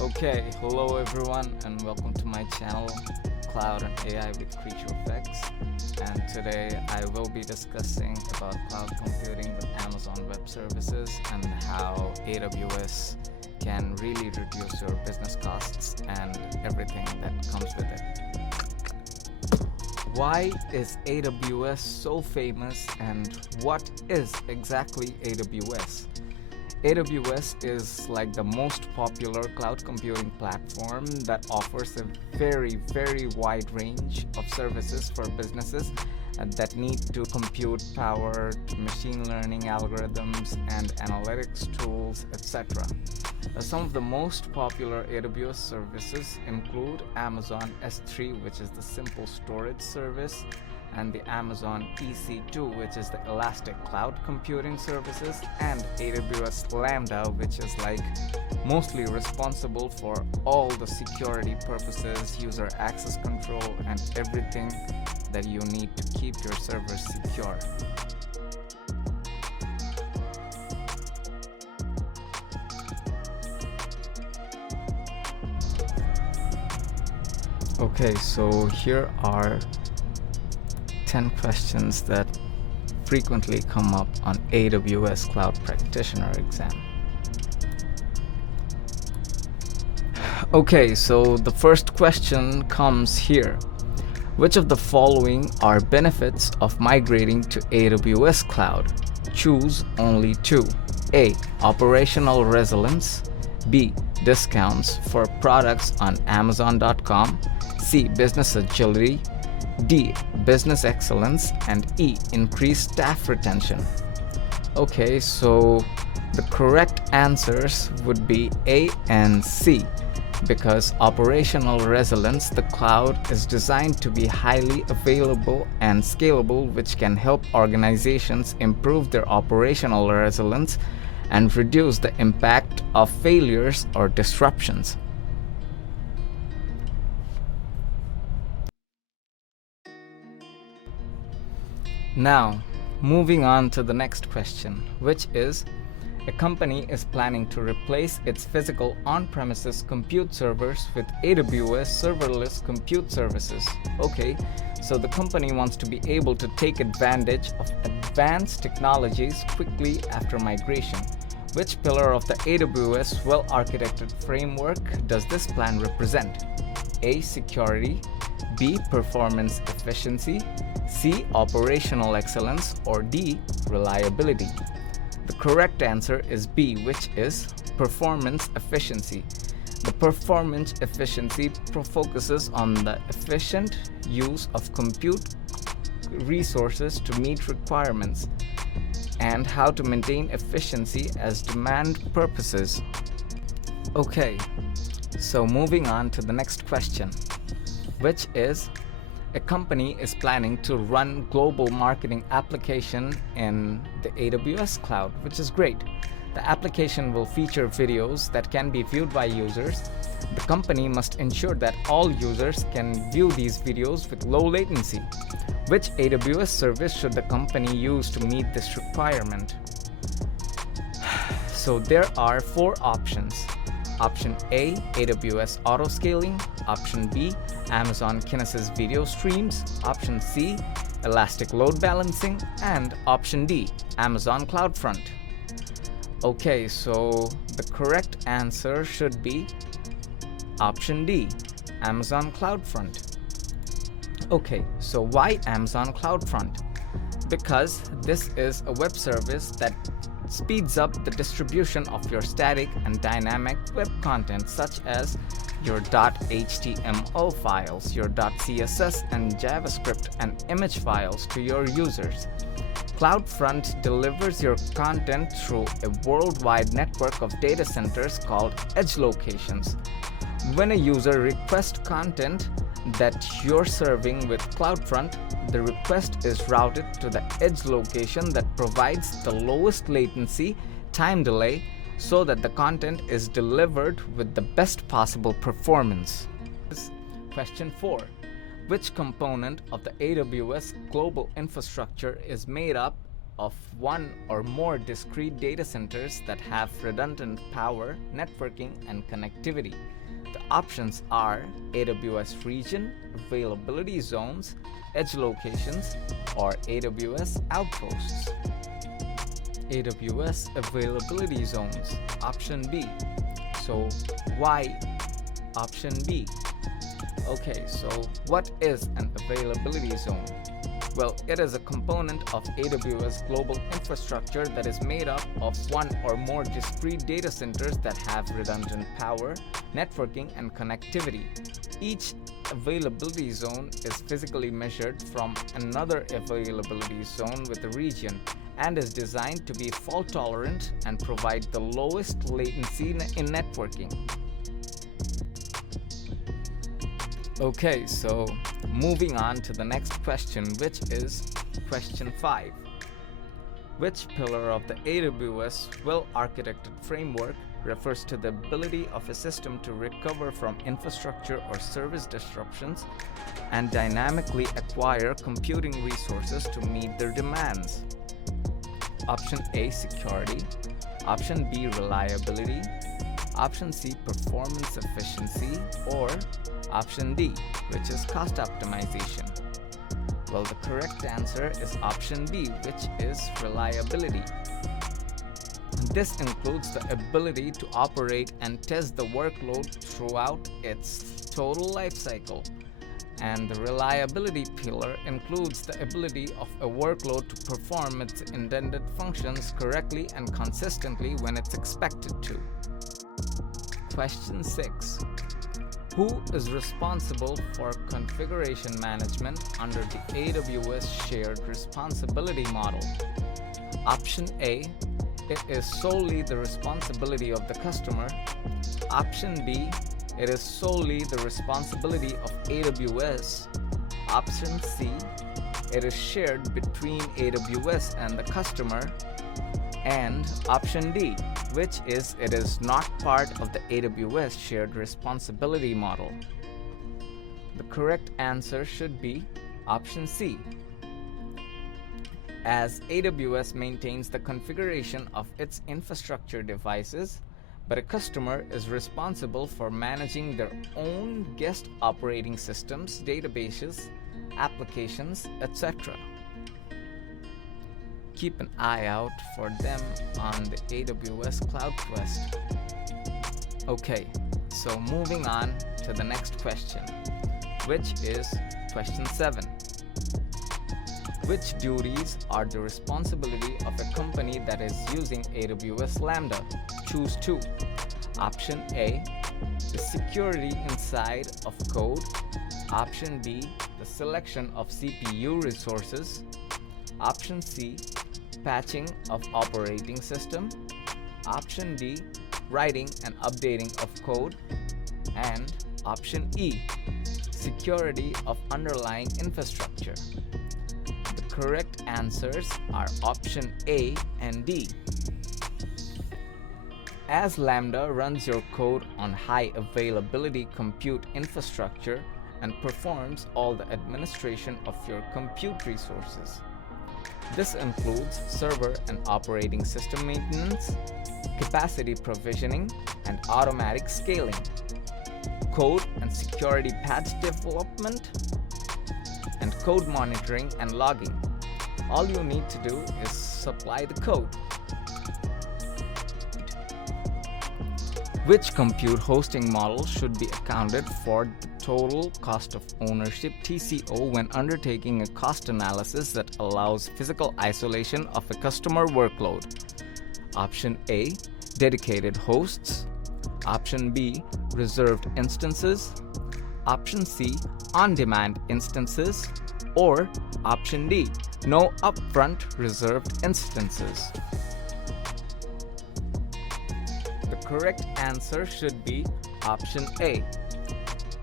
Okay, hello everyone and welcome to my channel Cloud and AI with Kreature effects. And today I will be discussing about cloud computing with Amazon Web Services and how AWS can really reduce your business costs and everything that comes with it. Why is AWS so famous and what is exactly AWS? AWS is like the most popular cloud computing platform that offers a very wide range of services for businesses that need to compute power, machine learning algorithms and analytics tools, etc. Some of the most popular AWS services include Amazon S3, which is the simple storage service, and the Amazon EC2, which is the elastic cloud computing services, and AWS Lambda, which is like mostly responsible for all the security purposes, user access control, and everything that you need to keep your servers secure. Okay, so here are 10 questions that frequently come up on AWS Cloud Practitioner exam. Okay, so the first question comes here. Which of the following are benefits of migrating to AWS Cloud? Choose only two. A. Operational resilience. B. Discounts for products on Amazon.com. C. Business agility. D. Business excellence. And E. Increased staff retention. Okay, so the correct answers would be A and C, because operational resilience, the cloud is designed to be highly available and scalable, which can help organizations improve their operational resilience and reduce the impact of failures or disruptions. Now, moving on to the next question, which is, a company is planning to replace its physical on-premises compute servers with AWS serverless compute services. Okay, so the company wants to be able to take advantage of advanced technologies quickly after migration. Which pillar of the AWS well-architected framework does this plan represent? A. Security. B. Performance efficiency. C. Operational excellence. Or D. Reliability. The correct answer is B, which is performance efficiency. The performance efficiency focuses on the efficient use of compute resources to meet requirements and how to maintain efficiency as demand purposes. Okay, so moving on to the next question, which is, a company is planning to run global marketing application in the AWS cloud, which is great. The application will feature videos that can be viewed by users. The company must ensure that all users can view these videos with low latency. Which AWS service should the company use to meet this requirement? So there are four options. Option A, AWS Autoscaling. Option B, Amazon Kinesis video streams. Option C, Elastic Load Balancing. And Option D, Amazon CloudFront. Okay, so the correct answer should be Option D, Amazon CloudFront. Okay, so why Amazon CloudFront? Because this is a web service that speeds up the distribution of your static and dynamic web content, such as your .html files, your .css and JavaScript and image files to your users. CloudFront delivers your content through a worldwide network of data centers called edge locations. When a user requests content that you're serving with CloudFront, the request is routed to the edge location that provides the lowest latency, time delay, so that the content is delivered with the best possible performance. Question 4. Which component of the AWS global infrastructure is made up of one or more discrete data centers that have redundant power, networking, and connectivity. The options are AWS region, availability zones, edge locations, or AWS outposts. AWS availability zones, option B. So why option B? Okay, so what is an availability zone? Well, it is a component of AWS global infrastructure that is made up of one or more discrete data centers that have redundant power, networking, and connectivity. Each availability zone is physically measured from another availability zone with the region and is designed to be fault tolerant and provide the lowest latency in networking. Okay, so moving on to the next question, which is question 5. Which pillar of the AWS well-architected framework refers to the ability of a system to recover from infrastructure or service disruptions and dynamically acquire computing resources to meet their demands? Option A, security. Option B, reliability. Option C, performance efficiency. Or option D, which is cost optimization. Well, the correct answer is option B, which is reliability. This includes the ability to operate and test the workload throughout its total life cycle. And the reliability pillar includes the ability of a workload to perform its intended functions correctly and consistently when it's expected to. Question 6. Who is responsible for configuration management under the AWS shared responsibility model? Option A, it is solely the responsibility of the customer. Option B, it is solely the responsibility of AWS. Option C, it is shared between AWS and the customer. And option D, which is it is not part of the AWS shared responsibility model. The correct answer should be option C, as AWS maintains the configuration of its infrastructure devices, but a customer is responsible for managing their own guest operating systems, databases, applications, etc. Keep an eye out for them on the AWS Cloud Quest. Okay, so moving on to the next question, which is question 7. Which duties are the responsibility of a company that is using AWS Lambda? Choose 2. Option A, the security inside of code. Option B, the selection of CPU resources. Option C, patching of operating system. Option D, writing and updating of code. And option E, security of underlying infrastructure. The correct answers are option A and D. As Lambda runs your code on high availability compute infrastructure and performs all the administration of your compute resources. This includes server and operating system maintenance, capacity provisioning, and automatic scaling, code and security patch development, and code monitoring and logging. All you need to do is supply the code. Which compute hosting model should be accounted for the total cost of ownership (TCO) when undertaking a cost analysis that allows physical isolation of a customer workload? Option A, dedicated hosts. Option B, reserved instances. Option C, on-demand instances. Or option D, no upfront reserved instances. The correct answer should be option A.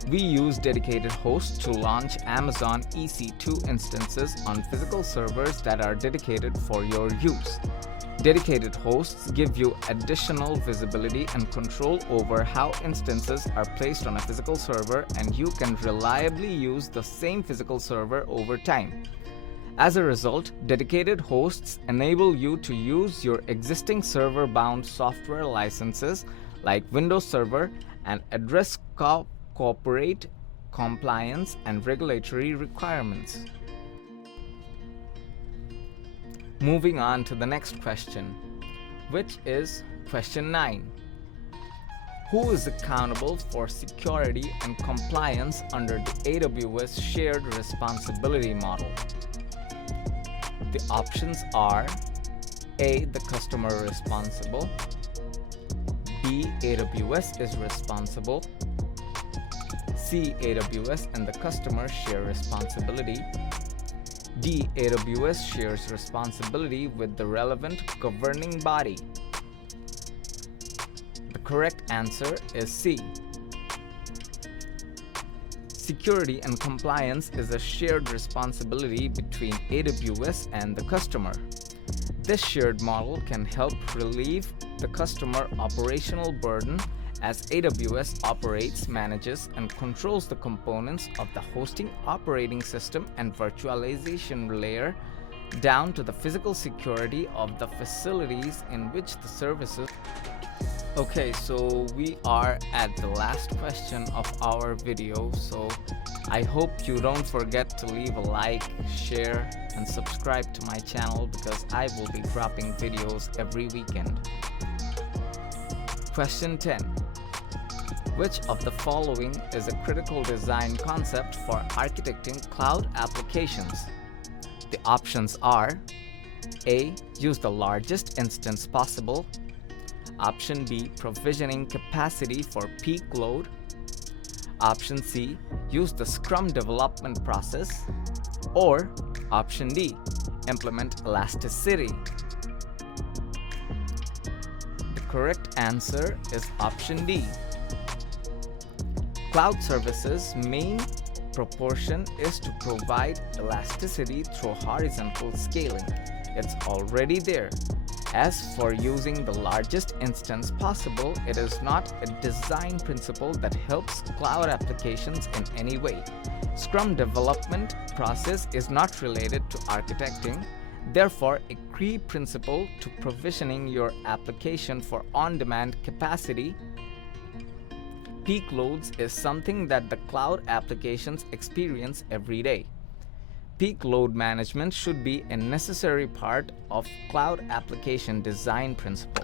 We use dedicated hosts to launch Amazon EC2 instances on physical servers that are dedicated for your use. Dedicated hosts give you additional visibility and control over how instances are placed on a physical server, and you can reliably use the same physical server over time. As a result, dedicated hosts enable you to use your existing server-bound software licenses like Windows Server and address corporate compliance and regulatory requirements. Moving on to the next question, which is question 9. Who is accountable for security and compliance under the AWS shared responsibility model? The options are A. The customer responsible, B. AWS is responsible, C. AWS and the customer share responsibility, D. AWS shares responsibility with the relevant governing body. The correct answer is C. Security and compliance is a shared responsibility between AWS and the customer. This shared model can help relieve the customer operational burden as AWS operates, manages, and controls the components of the hosting operating system and virtualization layer down to the physical security of the facilities in which the services. Okay, so we are at the last question of our video, so I hope you don't forget to leave a like, share, and subscribe to my channel because I will be dropping videos every weekend. Question 10. Which of the following is a critical design concept for architecting cloud applications? The options are A. Use the largest instance possible, Option B. Provisioning capacity for peak load, Option C. Use the Scrum development process, or Option D. Implement elasticity. The correct answer is Option D. Cloud services' main proportion is to provide elasticity through horizontal scaling. It's already there. As for using the largest instance possible, it is not a design principle that helps cloud applications in any way. Scrum development process is not related to architecting. Therefore, a key principle to provisioning your application for on-demand capacity peak loads is something that the cloud applications experience every day. Peak load management should be a necessary part of cloud application design principle.